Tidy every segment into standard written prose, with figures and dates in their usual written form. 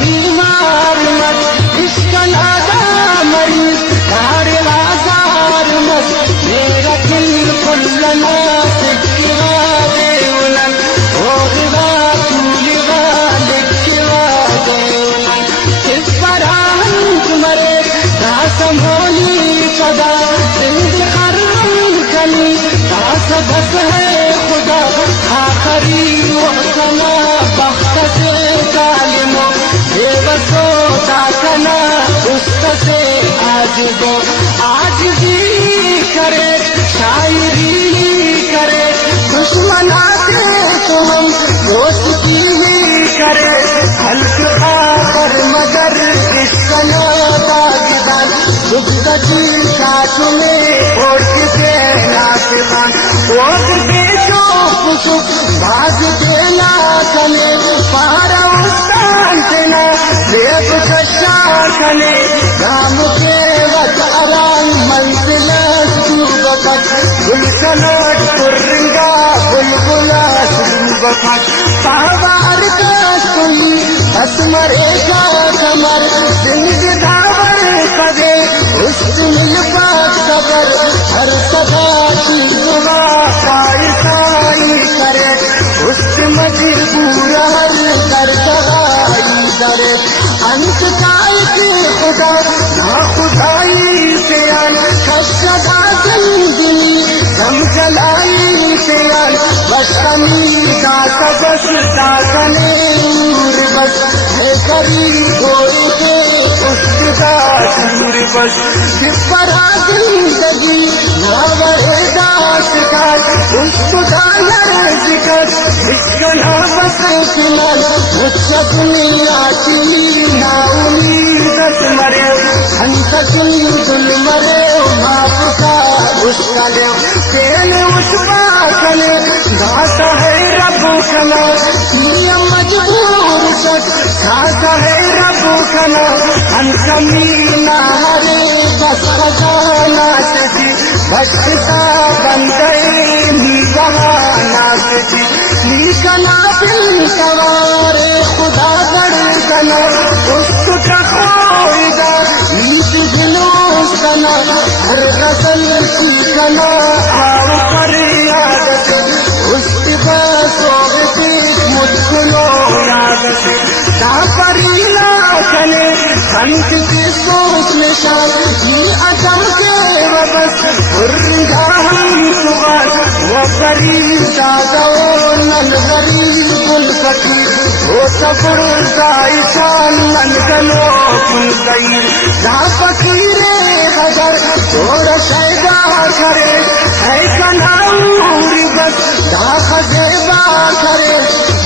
बीमार मत इसका नादा मरीज धारे आजार मत मेरा दिल कुल्लना सिक्किवा देवलन होगा तूलिवा लिखिवा देवलन इस पर मरे संभोली सदा जिंद करम कली बस है खुदा आखरी वतना बख्त से जालिमो बेबसो दाखना उस्त से आज भी करे शायरी करे दुश्मन आते तो हम दोस्ती ही करे हल्का पर मगर इसका नादागिदान दुखती काट में ओढ़ के नाचबान ओढ़ के चुप भाग देना कने पारा उस्तान देना देव कशा कने राम के वतारान मंजिल सुबकत गुलशनट कुर्रिंगा बुलबुला सुबकत पावार का सुई असमरे का कमर जिंद दावर कदे उस्मिल पाक सबर हर सदा की दुआ पाई साई करे उस मजबूर हर कर दवाई करे अंत काल के खुदा ना खुदाई से आन खशदा जिंदगी हम जलाई से आन बस अमी का सबस दाखने नूर बस है करी गोरी के उसका दूर बस परा जिंदगी ना बड़े दास का उसको दानर जिकर इसका ना बस किनार मुझसे दुनिया की ना उम्मीद मरे हंस दुल मरे माफ का उसका ले तेल उसका कने गाता है रब कना ये मजबूर सच गाता है रब कना अनकमीना हरे बस खजाना सजी बख्शता बंदे निवाना सजी निकना बिन सवारे खुदा बड़ कना उसको खोईदा नीत दिलों कना हर गजल की कना आओ पर याद उसकी बसों मुझको याद से परीला चले संत की सोच में शान ये अदम के वबस उर्गा हम सुबह वो फरीदा दो नन गरीब कुल सकी वो सफर शान नन गलो कुल गई जा फकीरे अगर थोड़ा शैदा करे है कनाऊर बस जा खजेबा करे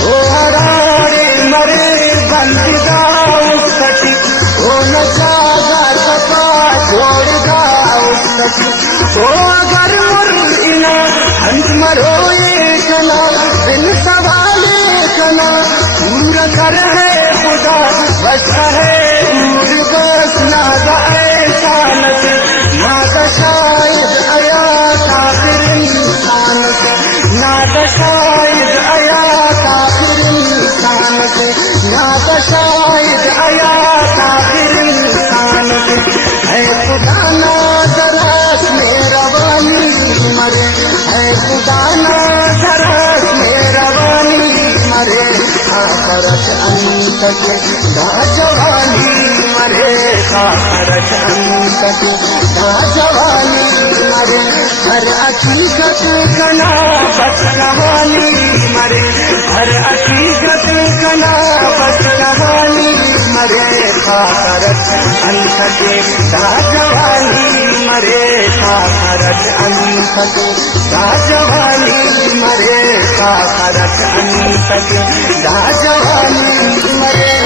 वो हरारे मरे बंदिदा सकी वो नचागा सपा छोड़गा सकी वो अगर मुर्गिना हंस मरो एक ना बिन सवाले कना पूरा कर है खुदा बस है पूरी बस ना ऐसा नसे ना शायद आया काफिर इंसान से ना शायद आया काफिर इंसान से ना शायद आया काफिर इंसान से है खुदा ना दरस मेरा वानी मरे है खुदा ना दरस मेरा वानी मरे खाकरत अंत के जवानी मरे खाकरत अंत के जवानी मरे हर हकीकत कना बतवानी मरे हर हकीकत कना बतवानी मरे खाकरत अंत के जवानी मरे खाकरत अंत के जवानी मरे खाकरत अंत के जवानी मरे